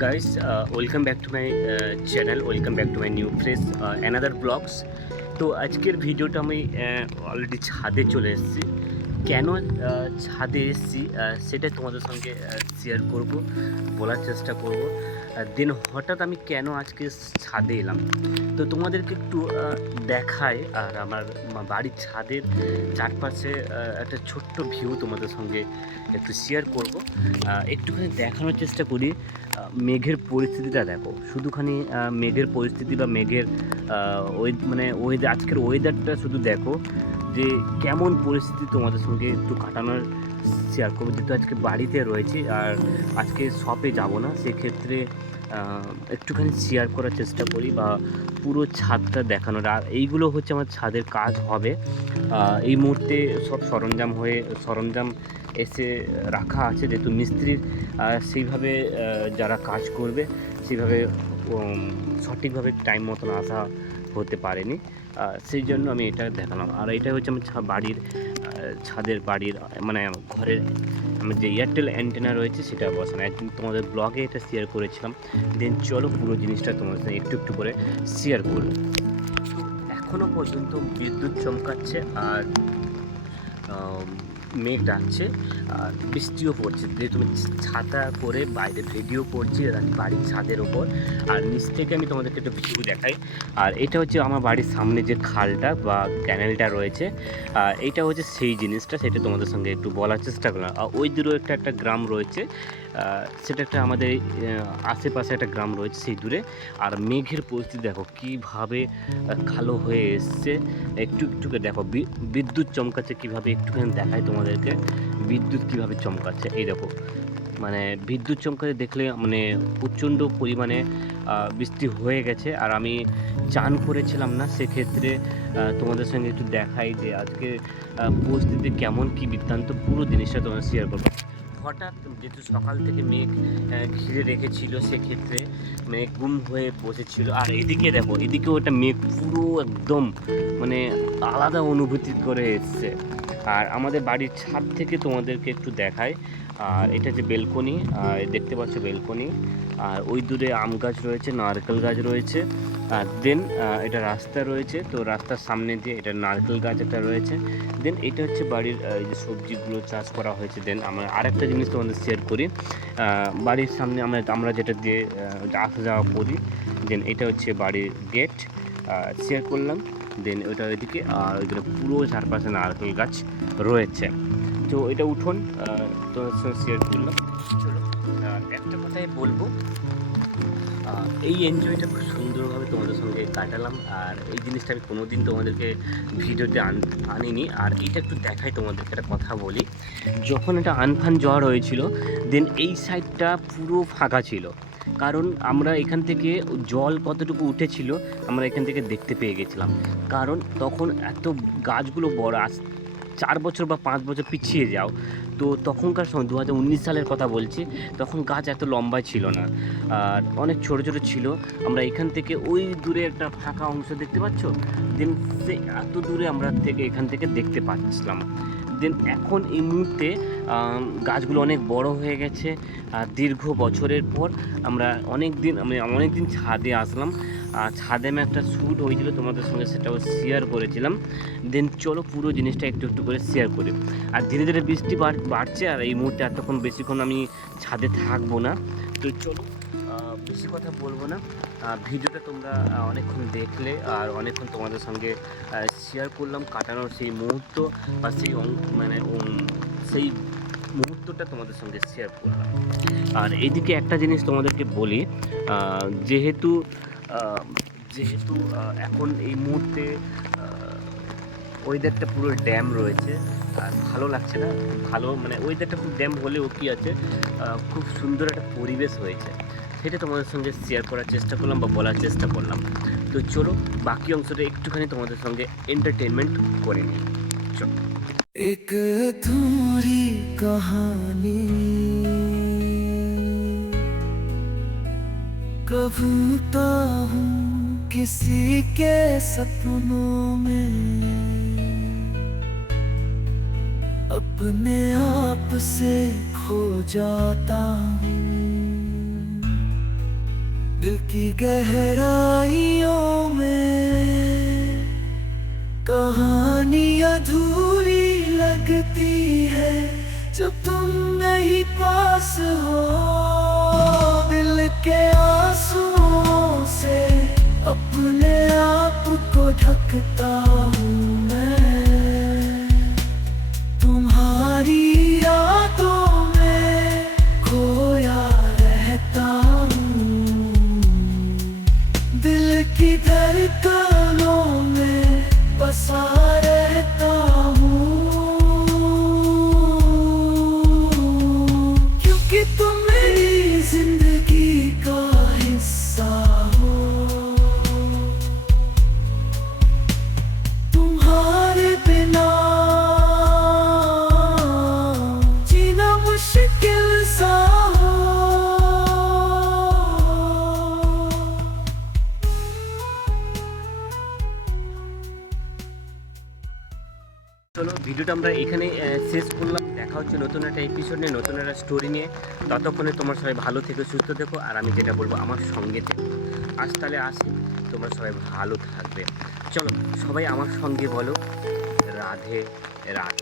guys, welcome back to my channel. Welcome back to my new fresh another vlogs. তো আজকের ভিডিওটা আমি already ছাদে চলে এসেছি। কেন ছাদে এসেছি সেটা তোমাদের সঙ্গে শেয়ার করব, বলার চেষ্টা করব। দেন হঠাৎ আমি কেন আজকে ছাদে এলাম তো তোমাদেরকে একটু দেখাই। আর আমার বাড়ির ছাদের চারপাশে একটা ছোট্ট ভিউ তোমাদের সঙ্গে একটু শেয়ার করব। একটুখানি দেখানোর চেষ্টা করি। মেঘের পরিস্থিতিটা দেখো, শুধুখানি মেঘের পরিস্থিতি বা মেঘের ওয়েদার, আজকের ওয়েদারটা শুধু দেখো যে কেমন পরিস্থিতি তোমাদের সঙ্গে একটু কাটানোর শেয়ার করবো। যেহেতু আজকে বাড়িতে রয়েছি আর আজকে শপে যাব না, সেক্ষেত্রে একটুখানি শেয়ার করার চেষ্টা করি বা পুরো ছাদটা দেখানোর। আর এইগুলো হচ্ছে আমার ছাদের কাজ হবে। এই মুহূর্তে সব সরঞ্জাম এসে রাখা আছে, যেহেতু মিস্ত্রির সেইভাবে যারা কাজ করবে সেইভাবে সঠিকভাবে টাইম মতন আসা হতে পারেনি, সেই জন্য আমি এটা দেখালাম। আর এটা হচ্ছে আমার ছাদের বাড়ির মানে ঘরের আমার যে এয়ারটেল অ্যান্টেনা রয়েছে সেটা বসানো। একদিন তোমাদের ব্লগে এটা শেয়ার করেছিলাম। দেন চলো পুরো জিনিসটা তোমাদের সাথে একটু একটু করে শেয়ার করব। এখনও পর্যন্ত বিদ্যুৎ চমকাচ্ছে আর মেঘ ডাকছে আর বৃষ্টিও পড়ছে। যেহেতু আমি ছাতা করে বাইরে ভিডিও করছি বাড়ির ছাদের ওপর, আর নিচ থেকে আমি তোমাদেরকে একটু ভিউ দেখাই। আর এটা হচ্ছে আমার বাড়ির সামনে যে খালটা বা ক্যানেলটা রয়েছে, এইটা হচ্ছে সেই জিনিসটা, সেটা তোমাদের সঙ্গে একটু বলার চেষ্টা করলাম। ওই দূরে একটা গ্রাম রয়েছে, সেটা একটা আমাদের আশেপাশে একটা গ্রাম রয়েছে সেই দূরে। আর মেঘের পরিস্থিতি দেখো কীভাবে কালো হয়ে এসছে। একটু একটুকে দেখো বিদ্যুৎ চমকাচ্ছে কীভাবে, একটুখানি দেখায় তোমাদেরকে বিদ্যুৎ কীভাবে চমকাচ্ছে। এই দেখো, মানে বিদ্যুৎ চমকাতে দেখলে মানে প্রচণ্ড পরিমাণে বৃষ্টি হয়ে গেছে। আর আমি চান করেছিলাম না, সেক্ষেত্রে তোমাদের সঙ্গে একটু দেখাই যে আজকে পরিস্থিতি কেমন, কী বৃত্তান্ত, পুরো জিনিসটা তোমাদের শেয়ার করবো। হঠাৎ যেহেতু সকাল থেকে মেঘ ঘিরে রেখেছিল, সেক্ষেত্রে মেঘ গুম হয়ে বসেছিল। আর এদিকে দেখো, এদিকেও একটা মেঘ পুরো একদম মানে আলাদা অনুভূতি করে এসছে। আর আমাদের বাড়ির ছাদ থেকে তোমাদেরকে একটু দেখায়। আর এটা যে বেলকনি, দেখতে পাচ্ছ বেলকনি। আর ওই দূরে আম গাছ রয়েছে, নারকেল গাছ রয়েছে। আর দেন এটা রাস্তা রয়েছে, তো রাস্তার সামনে দিয়ে এটা নারকেল গাছ একটা রয়েছে। দেন এটা হচ্ছে বাড়ির এই যে সবজিগুলো চাষ করা হয়েছে। দেন আমরা আরেকটা জিনিস তোমাদের শেয়ার করি। বাড়ির সামনে আমরা যেটা দিয়ে আসা যাওয়া করি। দেন এটা হচ্ছে বাড়ির গেট, শেয়ার করলাম। দেন ওইটা ওইদিকে, আর ওইখানে পুরো চারপাশে নারকেল গাছ রয়েছে। তো এটা উঠোন তোমাদের সঙ্গে শেয়ার করলাম। চলো একটা কথাই বলবো, এই এনজয়টা খুব সুন্দরভাবে তোমাদের সঙ্গে কাটালাম। আর এই জিনিসটা আমি কোনো দিন তোমাদেরকে ভিডিওতে আনিনি। আর এইটা একটু দেখাই তোমাদেরকে, একটা কথা বলি। যখন এটা আমফান ঝড় হয়েছিল, দেন এই সাইডটা পুরো ফাঁকা ছিল, কারণ আমরা এখান থেকে জল কতটুকু উঠেছিল আমরা এখান থেকে দেখতে পেয়ে গেছিলাম। কারণ তখন এত গাছগুলো বড়, 4 বছর বা 5 বছর পিছিয়ে যাও, তো তখনকার সময় 2019 সালের কথা বলছি, তখন গাছ এত লম্বা ছিল না, আর অনেক ছোটো ছোটো ছিল। আমরা এখান থেকে ওই দূরে একটা ফাঁকা অংশ দেখতে পাচ্ছ, দেন সে এত দূরে আমরা এখান থেকে দেখতে পাচ্ছিলাম। দেন এখন এই মুহূর্তে গাছগুলো অনেক বড় হয়ে গেছে। আর দীর্ঘ বছরের পর আমরা অনেক দিন ছাদে আসলাম। ছাদে আমি একটা শ্যুট হয়েছিল তোমাদের সঙ্গে, সেটাও শেয়ার করেছিলাম। দেন চলো পুরো জিনিসটা একটু একটু করে শেয়ার করি। আর ধীরে ধীরে বৃষ্টি বাড়ছে, আর এই মুহূর্তে এতক্ষণ বেশিক্ষণ আমি ছাদে থাকবো না। তো চলো বেশি কথা বলবো না, ভিডিওটা তোমরা অনেকক্ষণ দেখলে আর অনেকক্ষণ তোমাদের সঙ্গে শেয়ার করলাম কাটানোর সেই মুহূর্ত বা সেই মুহূর্তটা তোমাদের সঙ্গে শেয়ার করলাম। আর এইদিকে একটা জিনিস তোমাদেরকে বলি, যেহেতু এখন এই মুহূর্তে ওয়েদারটা পুরো ড্যাম রয়েছে, আর ভালো লাগছে না। ভালো মানে ওয়েদারটা খুব ড্যাম হলেও কি আছে, খুব সুন্দর একটা পরিবেশ হয়েছে, সেটা তোমাদের সঙ্গে শেয়ার করার চেষ্টা করলাম বা বলার চেষ্টা করলাম। তো চলো বাকি অংশটা একটুখানি তোমাদের সঙ্গে এন্টারটেনমেন্ট করে নিই। চলো। एक अधूरी कहानी कबूता हूँ किसी के सपनों में, अपने आप से खो जाता हूँ। दिल की गहराइयों में कहानी अधूरी लगती है जब तुम नहीं पास हो। दिल के आंसुओं से अपने आप को ढकता हूँ मैं, तुम्हारी यादों में खोया रहता हूँ। दिल की धड़कनों में बसा रहता हूँ, क्योंकि तुम मेरी जिंदगी का हिस्सा हो। तुम्हारे बिना जीना मुश्किल सा हो। চলো ভিডিওটা আমরা এখানে শেষ করলাম। দেখা হচ্ছে নতুন একটা এপিসোড নিয়ে, নতুন একটা স্টোরি নিয়ে। ততক্ষণে তোমরা সবাই ভালো থেকো, সুস্থ থেকো, আর আমি যেটা বলবো আমার সঙ্গে থেকো। আজ তাহলে আসি, তোমরা সবাই ভালো থাকবে। চলো সবাই আমার সঙ্গে বলো রাধে রাধে।